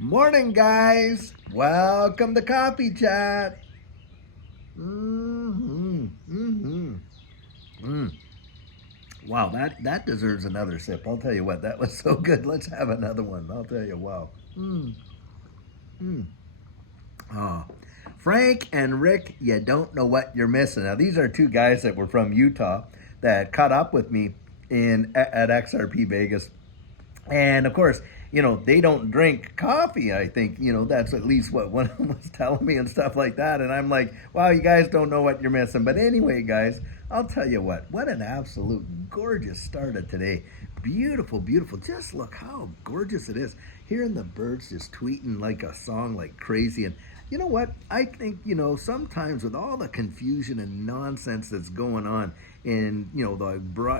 Morning, guys. Welcome to Coffee Chat. Mm-hmm. Mm-hmm. Mm. Wow, that deserves another sip. I'll tell you what, that was so good. Let's have another one. I'll tell you, wow. Mm. Mm. Oh. Frank and Rick, you don't know what you're missing. Now, these are two guys that were from Utah that caught up with me at XRP Vegas. And of course, they don't drink coffee. I think, that's at least what one of them was telling me and stuff like that. And I'm like, wow, you guys don't know what you're missing. But anyway, guys, I'll tell you what an absolute gorgeous start of today. Beautiful, beautiful. Just look how gorgeous it is. Hearing the birds just tweeting like a song like crazy. And you know what? I think, sometimes with all the confusion and nonsense that's going on in,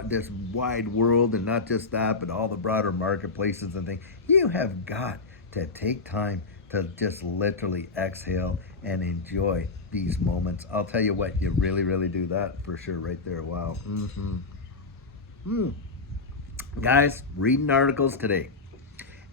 this wide world, and not just that, but all the broader marketplaces and things, you have got to take time to just literally exhale and enjoy these moments. I'll tell you what, you really, really do that for sure right there. Wow. Mm-hmm. Mm. Guys, reading articles today.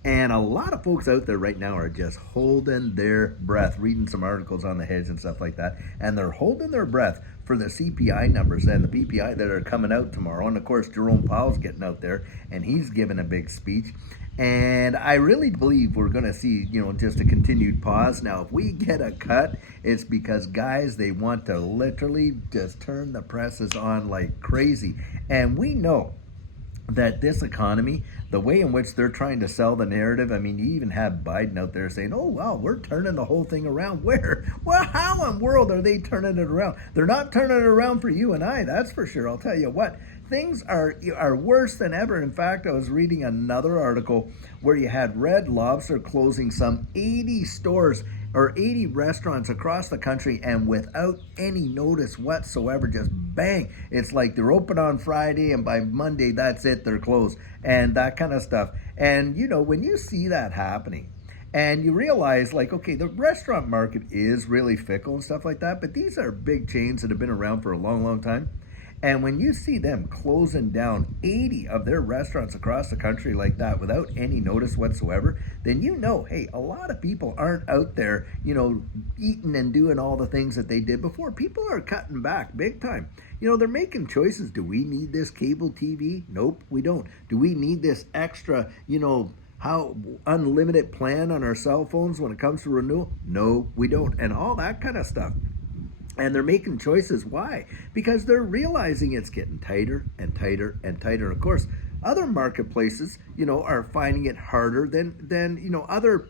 And a lot of folks out there right now are just holding their breath, reading some articles on the hedge and stuff like that. And they're holding their breath for the CPI numbers and the PPI that are coming out tomorrow. And of course, Jerome Powell's getting out there and he's giving a big speech. And I really believe we're going to see, just a continued pause. Now, if we get a cut, it's because, guys, they want to literally just turn the presses on like crazy. And we know that this economy, the way in which they're trying to sell the narrative, I mean, you even have Biden out there saying, oh, wow, we're turning the whole thing around. Where? Well, how in the world are they turning it around? They're not turning it around for you and I, that's for sure. I'll tell you what, things are worse than ever. In fact, I was reading another article where you had Red Lobster closing some 80 stores or 80 restaurants across the country, and without any notice whatsoever, just bang. It's like they're open on Friday and by Monday, that's it, they're closed, and that kind of stuff. And when you see that happening, and you realize, like, okay, the restaurant market is really fickle and stuff like that, but these are big chains that have been around for a long, long time. And when you see them closing down 80 of their restaurants across the country like that without any notice whatsoever, then hey, a lot of people aren't out there, eating and doing all the things that they did before. People are cutting back big time. They're making choices. Do we need this cable TV? Nope, we don't. Do we need this extra, how unlimited plan on our cell phones when it comes to renewal? No, we don't. And all that kind of stuff. And they're making choices. Why? Because they're realizing it's getting tighter and tighter and tighter. Of course, other marketplaces, are finding it harder than other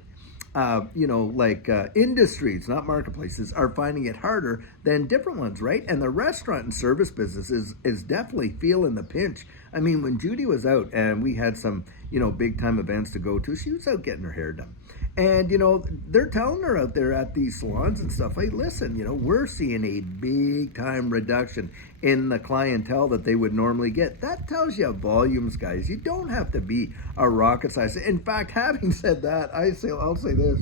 industries, not marketplaces, are finding it harder than different ones, right? And the restaurant and service business is definitely feeling the pinch. I mean, when Judy was out and we had some, big time events to go to, she was out getting her hair done. And, they're telling her out there at these salons and stuff, hey, listen, we're seeing a big time reduction in the clientele that they would normally get. That tells you volumes, guys. You don't have to be a rocket scientist. In fact, having said that, I'll say this.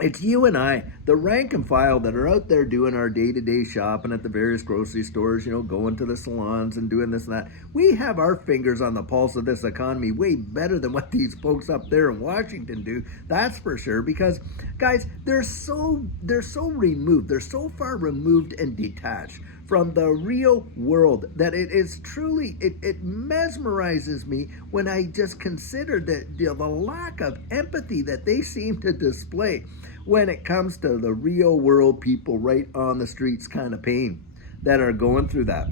It's you and I, the rank and file, that are out there doing our day-to-day shopping at the various grocery stores, going to the salons and doing this and that. We have our fingers on the pulse of this economy way better than what these folks up there in Washington do. That's for sure. Because, guys, they're so removed. They're so far removed and detached from the real world that it is truly, it mesmerizes me when I just consider the lack of empathy that they seem to display when it comes to the real world people right on the streets kind of pain that are going through that.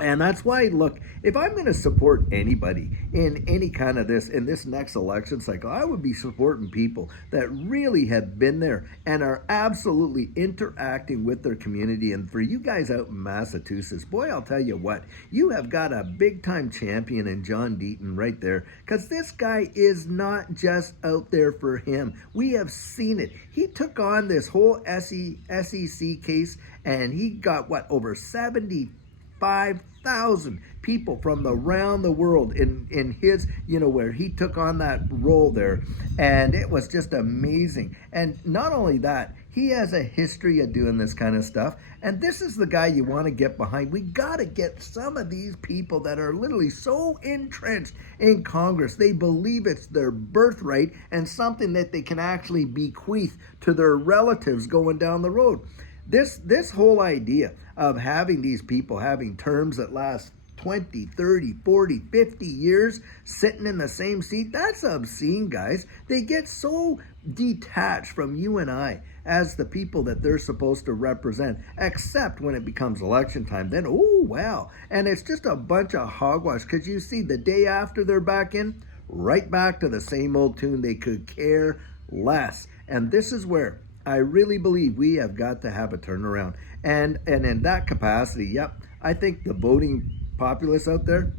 And that's why, look, if I'm going to support anybody in any kind of in this next election cycle, I would be supporting people that really have been there and are absolutely interacting with their community. And for you guys out in Massachusetts, boy, I'll tell you what, you have got a big time champion in John Deaton right there, because this guy is not just out there for him. We have seen it. He took on this whole SEC case, and he got over 75 100,000 people from around the world in his, where he took on that role there. And it was just amazing. And not only that, he has a history of doing this kind of stuff. And this is the guy you want to get behind. We got to get some of these people that are literally so entrenched in Congress. They believe it's their birthright and something that they can actually bequeath to their relatives going down the road. This whole idea of having these people having terms that last 20, 30, 40, 50 years sitting in the same seat, that's obscene, guys. They get so detached from you and I as the people that they're supposed to represent, except when it becomes election time. Then, oh, wow. And it's just a bunch of hogwash, because you see the day after they're back in, right back to the same old tune. They could care less. And this is where I really believe we have got to have a turnaround. And in that capacity, yep, I think the voting populace out there,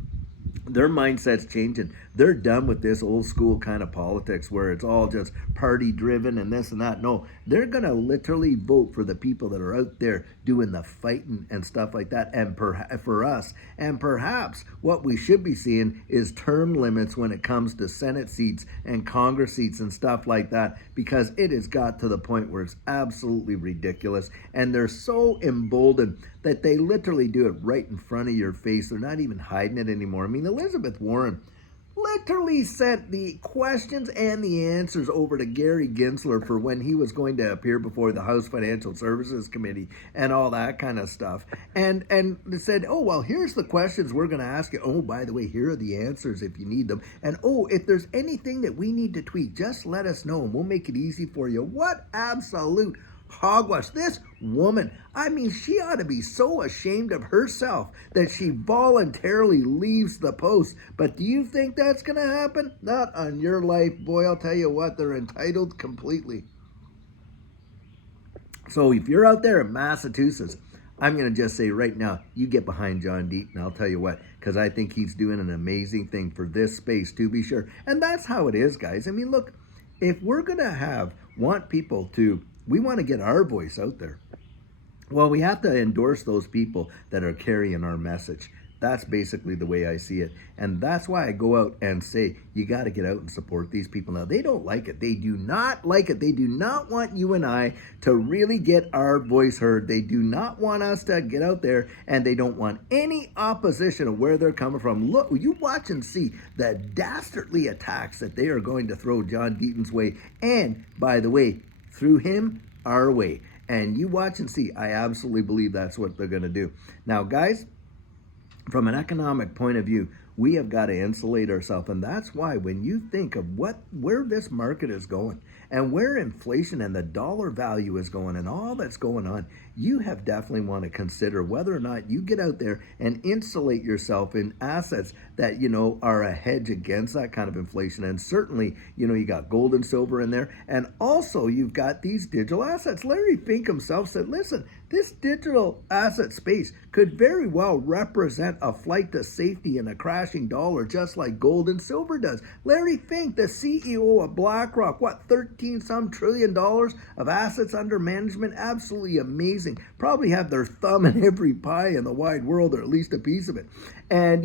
their mindset's changing. They're done with this old school kind of politics where it's all just party driven and this and that. No, they're going to literally vote for the people that are out there doing the fighting and stuff like that. And for us, and perhaps what we should be seeing is term limits when it comes to Senate seats and Congress seats and stuff like that, because it has got to the point where it's absolutely ridiculous. And they're so emboldened that they literally do it right in front of your face. They're not even hiding it anymore. I mean, Elizabeth Warren literally sent the questions and the answers over to Gary Gensler for when he was going to appear before the House Financial Services Committee and all that kind of stuff. And said, oh, well, here's the questions we're going to ask you. Oh, by the way, here are the answers if you need them. And oh, if there's anything that we need to tweak, just let us know and we'll make it easy for you. What absolute hogwash. This woman, I mean, she ought to be so ashamed of herself that she voluntarily leaves the post. But do you think that's going to happen? Not on your life. Boy, I'll tell you what, they're entitled completely. So if you're out there in Massachusetts, I'm going to just say right now, you get behind John Deaton. I'll tell you what, because I think he's doing an amazing thing for this space, to be sure. And that's how it is, guys. I mean, look, if we're going to want people to, we want to get our voice out there. Well, we have to endorse those people that are carrying our message. That's basically the way I see it. And that's why I go out and say, you got to get out and support these people. Now, they don't like it. They do not like it. They do not want you and I to really get our voice heard. They do not want us to get out there, and they don't want any opposition of where they're coming from. Look, you watch and see the dastardly attacks that they are going to throw John Deaton's way. And, by the way, through him, our way. And you watch and see. I absolutely believe that's what they're going to do. Now, guys, from an economic point of view, we have got to insulate ourselves. And that's why when you think of where this market is going and where inflation and the dollar value is going and all that's going on, you have definitely want to consider whether or not you get out there and insulate yourself in assets that, are a hedge against that kind of inflation. And certainly, you got gold and silver in there. And also you've got these digital assets. Larry Fink himself said, listen, this digital asset space could very well represent a flight to safety in a crashing dollar, just like gold and silver does. Larry Fink, the CEO of BlackRock, 13 some $trillion of assets under management, absolutely amazing. Probably have their thumb in every pie in the wide world, or at least a piece of it. And,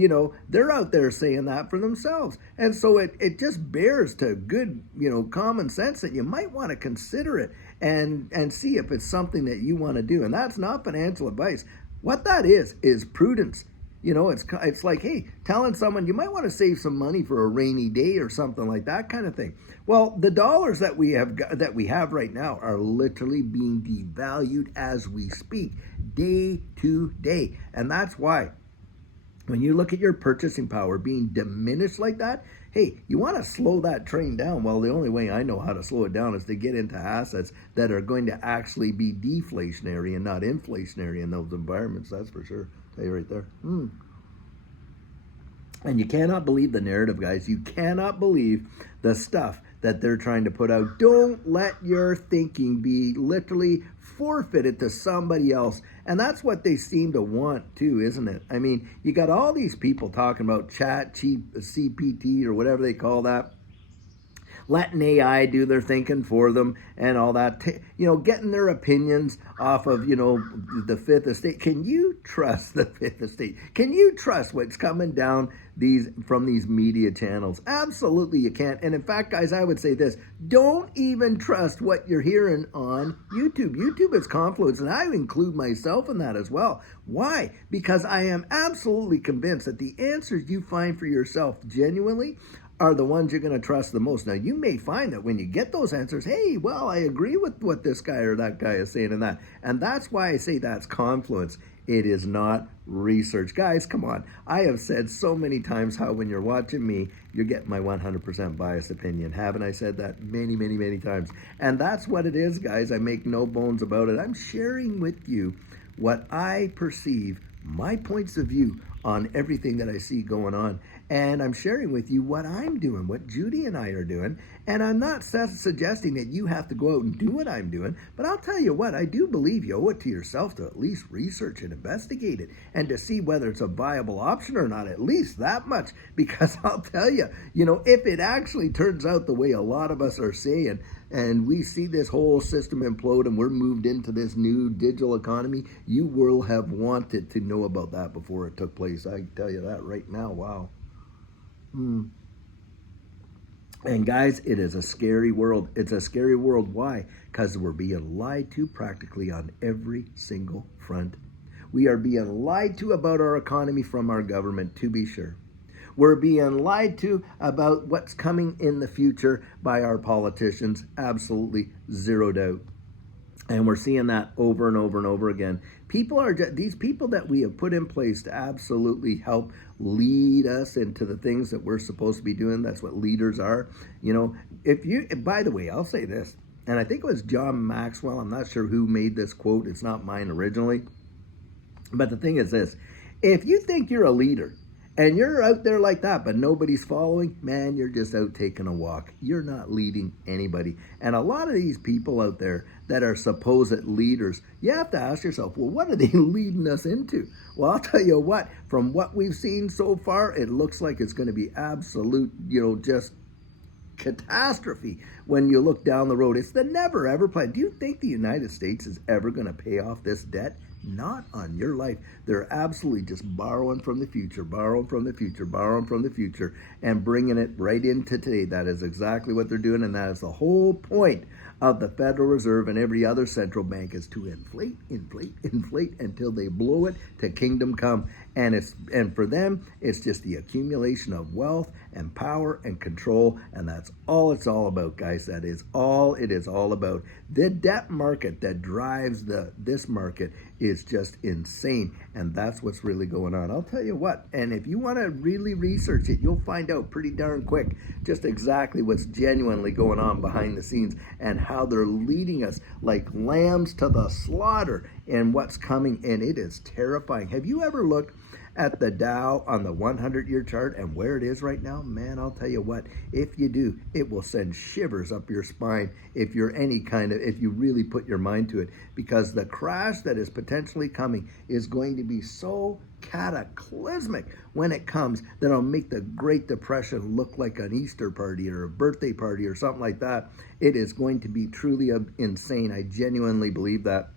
they're out there saying that for themselves. And so it just bears to good, common sense that you might want to consider it and see if it's something that you want to do. And that's not financial advice. What that is prudence. It's like, hey, telling someone you might want to save some money for a rainy day or something like that kind of thing. Well, the dollars that we have right now are literally being devalued as we speak, day to day. And that's why when you look at your purchasing power being diminished like that, hey, you want to slow that train down. Well, the only way I know how to slow it down is to get into assets that are going to actually be deflationary and not inflationary in those environments. That's for sure. I'll tell you right there. And you cannot believe the narrative, guys. You cannot believe the stuff that they're trying to put out. Don't let your thinking be literally forfeited to somebody else. And that's what they seem to want too, isn't it? I mean, you got all these people talking about CPT or whatever they call that. letting AI do their thinking for them and all that, getting their opinions off of, the fifth estate. Can you trust the fifth estate? Can you trust what's coming down from these media channels? Absolutely you can't. And in fact, guys, I would say this: don't even trust what you're hearing on YouTube. YouTube is confluence, and I include myself in that as well. Why? Because I am absolutely convinced that the answers you find for yourself genuinely are the ones you're going to trust the most. Now, you may find that when you get those answers, hey, well, I agree with what this guy or that guy is saying and that's why I say that's confluence. It is not research. Guys, come on. I have said so many times how when you're watching me, you're getting my 100% biased opinion. Haven't I said that many, many, many times? And that's what it is, guys. I make no bones about it. I'm sharing with you what I perceive, my points of view on everything that I see going on. And I'm sharing with you what I'm doing, what Judy and I are doing. And I'm not suggesting that you have to go out and do what I'm doing, but I'll tell you what, I do believe you owe it to yourself to at least research and investigate it and to see whether it's a viable option or not, at least that much. Because I'll tell you, if it actually turns out the way a lot of us are saying, and we see this whole system implode and we're moved into this new digital economy, you will have wanted to know about that before it took place. I can tell you that right now. Wow. And guys, it is a scary world. It's a scary world. Why? Because we're being lied to practically on every single front. We are being lied to about our economy from our government, to be sure. We're being lied to about what's coming in the future by our politicians. Absolutely, zero doubt. And we're seeing that over and over and over again. These people that we have put in place to absolutely help lead us into the things that we're supposed to be doing. That's what leaders are. By the way, I'll say this, and I think it was John Maxwell. I'm not sure who made this quote. It's not mine originally. But the thing is this: if you think you're a leader and you're out there like that, but nobody's following, man, you're just out taking a walk. You're not leading anybody. And a lot of these people out there that are supposed leaders, you have to ask yourself, well, what are they leading us into? Well, I'll tell you what, from what we've seen so far, it looks like it's going to be absolute, just catastrophe when you look down the road. It's the never ever plan. Do you think the United States is ever going to pay off this debt? Not on your life. They're absolutely just borrowing from the future, borrowing from the future, borrowing from the future, and bringing it right into today. That is exactly what they're doing, and that is the whole point of the Federal Reserve and every other central bank, is to inflate, inflate, inflate until they blow it to kingdom come. And for them, it's just the accumulation of wealth and power and control, and that's all it's all about, guys. That is all it is all about. The debt market that drives this market is just insane, and that's what's really going on. I'll tell you what, and if you want to really research it, you'll find out pretty darn quick just exactly what's genuinely going on behind the scenes and how they're leading us like lambs to the slaughter and what's coming, and it is terrifying. Have you ever looked at the Dow on the 100-year chart and where it is right now? Man, I'll tell you what, if you do, it will send shivers up your spine if you really put your mind to it, because the crash that is potentially coming is going to be so cataclysmic when it comes that it'll make the Great Depression look like an Easter party or a birthday party or something like that. It is going to be truly insane. I genuinely believe that.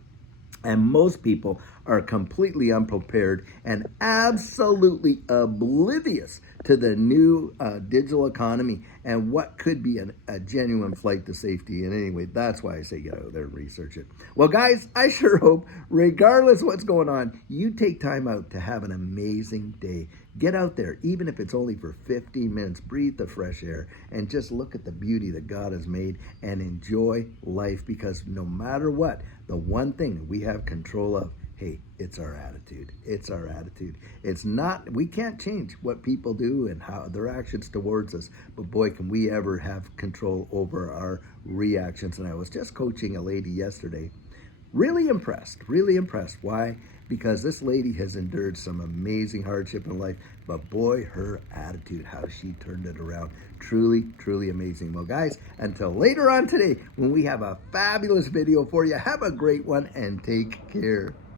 And most people are completely unprepared and absolutely oblivious to the new digital economy and what could be a genuine flight to safety. And anyway, that's why I say get out there and research it. Well, guys, I sure hope, regardless of what's going on, you take time out to have an amazing day. Get out there, even if it's only for 15 minutes, breathe the fresh air and just look at the beauty that God has made and enjoy life, because no matter what, the one thing that we have control of, hey, it's our attitude. It's our attitude. We can't change what people do and how their actions towards us, but boy, can we ever have control over our reactions. And I was just coaching a lady yesterday. Really impressed. Why? Because this lady has endured some amazing hardship in life, but boy, her attitude, how she turned it around. Truly, truly amazing. Well, guys, until later on today, when we have a fabulous video for you, have a great one and take care.